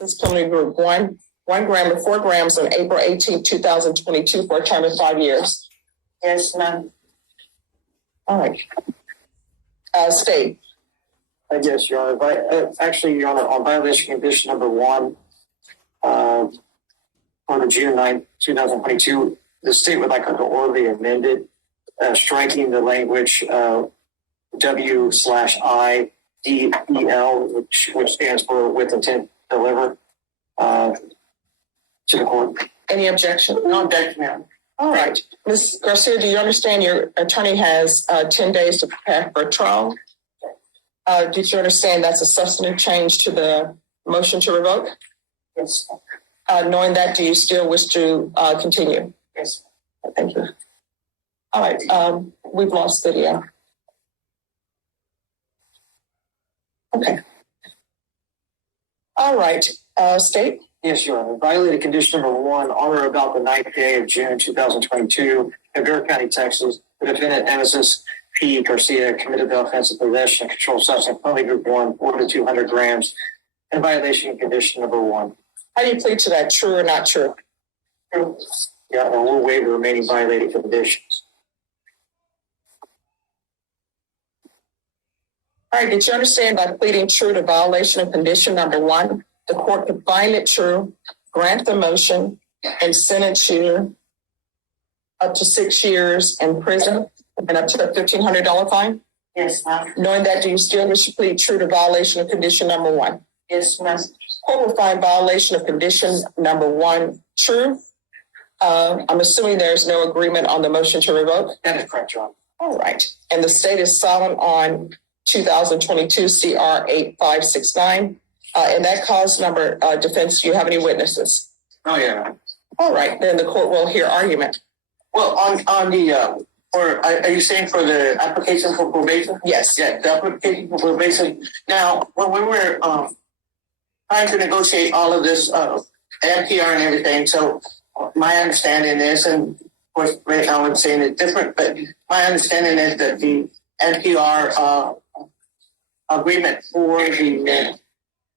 Penalty Group 1 gram and 4 grams on April 18, 2022 for a term of 5 years. Yes, ma'am. All right. State. Yes, Your Honor. Actually, Your Honor, on violation condition number 1, on the June 9, 2022, the state would like to orderly amend it, striking the language W/I-D-E-L, which stands for with intent to deliver to the court. Any objection? No objection, ma'am. All right. Ms. Garcia, do you understand your attorney has 10 days to prepare for a trial? Did you understand that's a substantive change to the motion to revoke? Yes. Knowing that, do you still wish to continue? Yes. Thank you. All right. We've lost video. Okay. All right. State? Yes, Your Honor. Violated condition number 1, on or about the 9th day of June 2022 in Ventura County, Texas, the defendant, Nemesis P. Garcia, committed the offense of possession of controlled substance, penalty group 1, 4 to 200 grams, in violation condition number 1. How do you plead to that? True or not true? True. Yeah, and we'll waive the remaining violated conditions. All right. Did you understand by pleading true to violation of condition number 1, the court could find it true, grant the motion, and sentence you up to 6 years in prison and up to a $1,500 fine? Yes, ma'am. Knowing that, do you still wish to plead true to violation of condition number 1? Yes, ma'am. Court will find violation of condition number 1 true. I'm assuming there's no agreement on the motion to revoke. That is correct, Your Honor. All right. And the state is silent on 2022 CR 8569. And that cause number defense, do you have any witnesses? Oh, yeah. All right. Then the court will hear argument. Well, on the, are you saying for the application for probation? Yes. Yeah, the application for probation. Now, when we were trying to negotiate all of this NPR and everything, so my understanding is, and of course, right now I'm saying it different, but my understanding is that the NPR agreement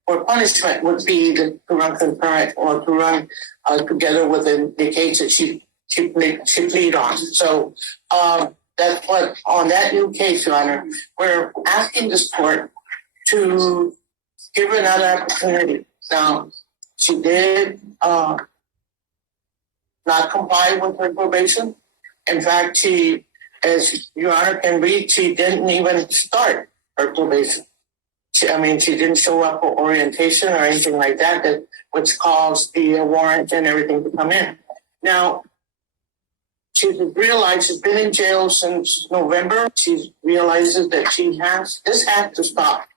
for punishment would be to run concurrent or to run together with the case that she plead on. So that's what, on that new case, Your Honor, we're asking this court to give her another opportunity. Now, she did not comply with her probation. In fact, she, as Your Honor can read, she didn't even start her probation. She didn't show up for orientation or anything like that, which caused the warrant and everything to come in. Now, she's realized she's been in jail since November. She realizes that this has to stop.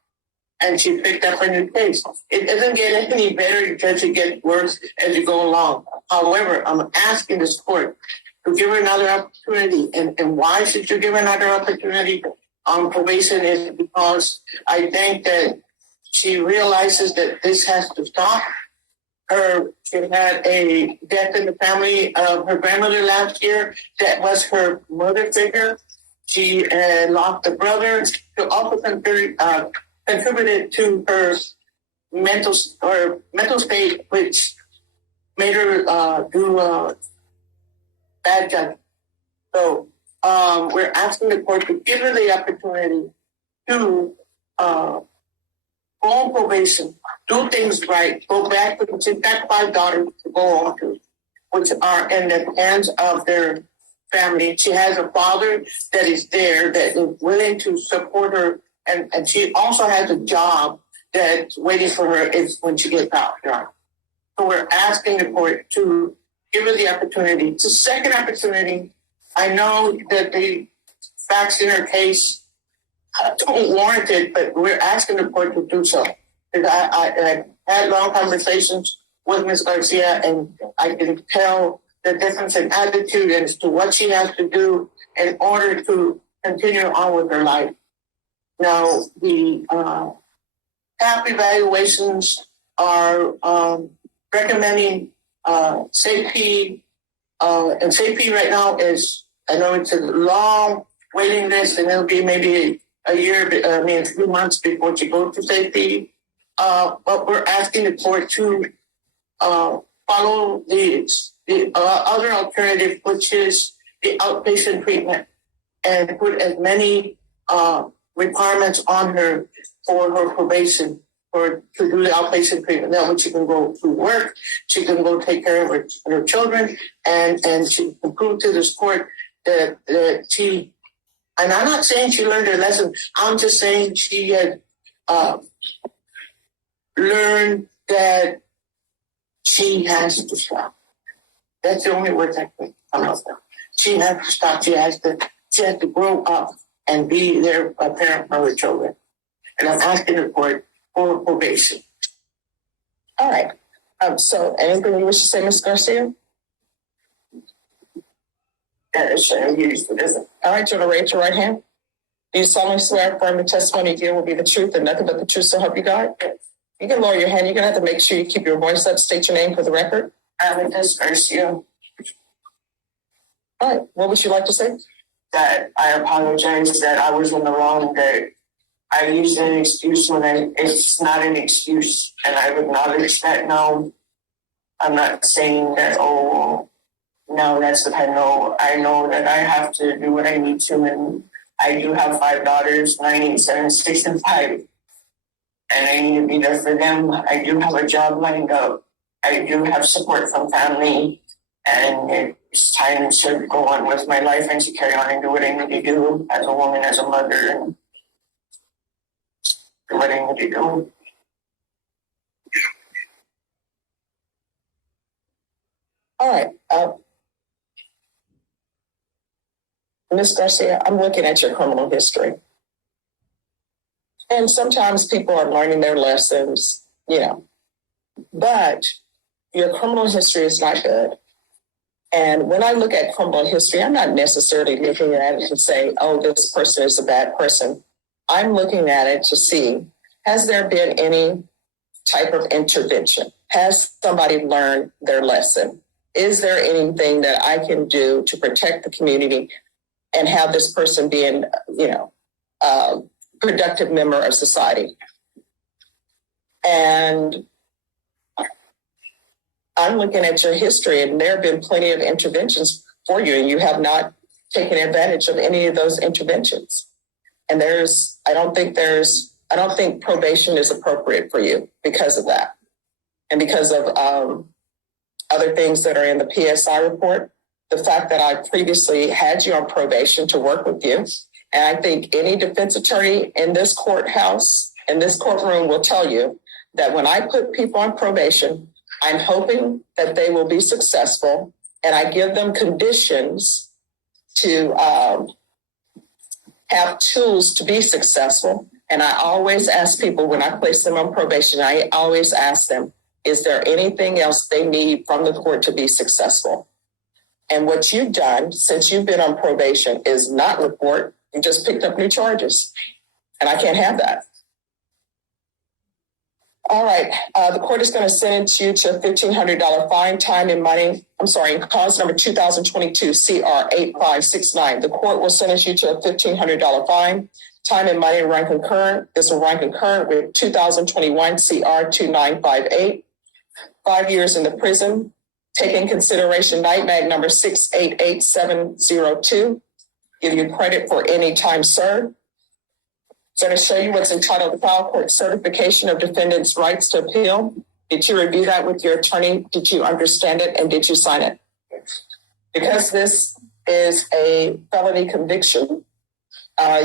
And she picked up a new case. It doesn't get any better, it just gets worse as you go along. However, I'm asking this court to give her another opportunity. And why should you give her another opportunity on probation is because I think that she realizes that this has to stop. She had a death in the family of her grandmother last year. That was her mother figure. She lost a brother who also contributed to her mental state, which made her do bad judgment. So we're asking the court to give her the opportunity to go on probation, do things right, go back to, she's got 5 daughters to go on to, which are in the hands of their family. She has a father that is there, that is willing to support her, and she also has a job that's waiting for her is when she gets out. So we're asking the court to give her the opportunity. It's a second opportunity. I know that the facts in her case don't warrant it, but we're asking the court to do so. I had long conversations with Ms. Garcia, and I can tell the difference in attitude as to what she has to do in order to continue on with her life. Now, the CAP evaluations are recommending SAP, and SAP right now is, I know it's a long waiting list, and it'll be maybe a year, a few months before she goes to SAP. but we're asking the court to follow the other alternative, which is the outpatient treatment, and put as many requirements on her for her probation to do the outpatient treatment. That way she can go to work, she can go take care of her children, and she can prove to this court that she, and I'm not saying she learned her lesson, I'm just saying she had learned that she has to stop. That's the only words I can come up with. She has to stop. She has to grow up and be there, a parent for her children. And I'm asking the court for probation. All right. So anything you wish to say, Ms. Garcia? All right, you're going to raise your right hand. Do you solemnly swear or affirm the testimony you give will be the truth and nothing but the truth, so help you God? You can lower your hand. You're going to have to make sure you keep your voice up. State your name for the record. Amidas Garcia. All right. What would you like to say? That I apologize that I was in the wrong, that I used an excuse when it's not an excuse, and I acknowledge that now. I'm not saying that, oh, no, that's the time. No, I know that I have to do what I need to, and I do have 5 daughters, 9, 8, 7, 6, and 5. And I need to be there for them. I do have a job lined up. I do have support from family, and it's time to go on with my life and to carry on and do what I need to do as a woman, as a mother, and do what I need to do. All right. Ms. Garcia, I'm looking at your criminal history. And sometimes people are learning their lessons, but your criminal history is not good. And when I look at criminal history, I'm not necessarily looking at it to say, oh, this person is a bad person. I'm looking at it to see, has there been any type of intervention? Has somebody learned their lesson? Is there anything that I can do to protect the community and have this person being, productive member of society? And I'm looking at your history, and there have been plenty of interventions for you, and you have not taken advantage of any of those interventions. And I don't think probation is appropriate for you because of that, and because of other things that are in the PSI report. The fact that I previously had you on probation to work with you. And I think any defense attorney in this courthouse, in this courtroom, will tell you that when I put people on probation, I'm hoping that they will be successful, and I give them conditions to have tools to be successful. And I always ask people, when I place them on probation, I always ask them, is there anything else they need from the court to be successful? And what you've done since you've been on probation is not report. You just picked up new charges. And I can't have that. All right. The court is going to sentence you to a $1,500 fine, time and money. Cause number 2022 CR 8569. The court will sentence you to a $1,500 fine, time and money run concurrent. This will run concurrent with 2021 CR 2958. 5 years in the prison. Take in consideration NIGHTMAG number 688702. Give you credit for any time served. So to show you what's entitled the trial court certification of defendant's rights to appeal. Did you review that with your attorney? Did you understand it, and did you sign it? Because this is a felony conviction,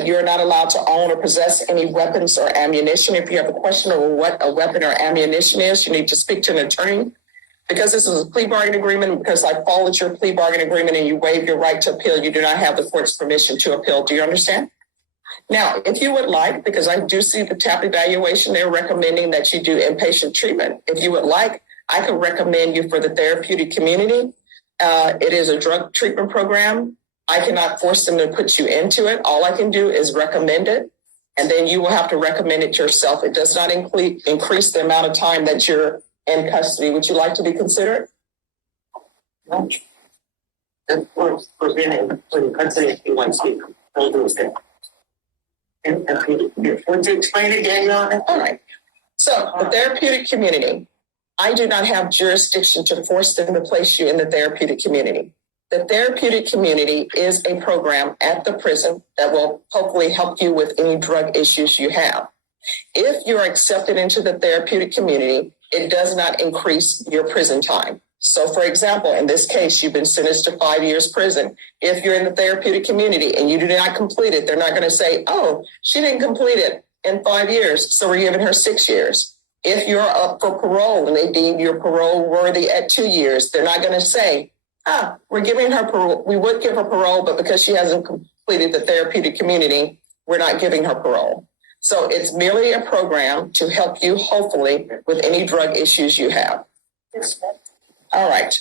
you're not allowed to own or possess any weapons or ammunition. If you have a question over what a weapon or ammunition is, you need to speak to an attorney. Because this is a plea bargain agreement, because I followed your plea bargain agreement and you waive your right to appeal, you do not have the court's permission to appeal. Do you understand? Now, if you would like, because I do see the TAP evaluation, they're recommending that you do inpatient treatment. If you would like, I could recommend you for the therapeutic community. It is a drug treatment program. I cannot force them to put you into it. All I can do is recommend it, and then you will have to recommend it yourself. It does not increase the amount of time that you're in custody. Would you like to be considered? No. For being in custody, if you want to speak, don't do it. Would you explain again, Your Honor? All right. So the therapeutic community, I do not have jurisdiction to force them to place you in the therapeutic community. The therapeutic community is a program at the prison that will hopefully help you with any drug issues you have. If you're accepted into the therapeutic community, it does not increase your prison time. So, for example, in this case, you've been sentenced to 5 years prison. If you're in the therapeutic community and you do not complete it, they're not going to say, oh, she didn't complete it in 5 years, so we're giving her 6 years. If you're up for parole and they deem you're parole worthy at 2 years, they're not going to say, we're giving her parole. We would give her parole, but because she hasn't completed the therapeutic community, we're not giving her parole. So it's merely a program to help you, hopefully, with any drug issues you have. All right.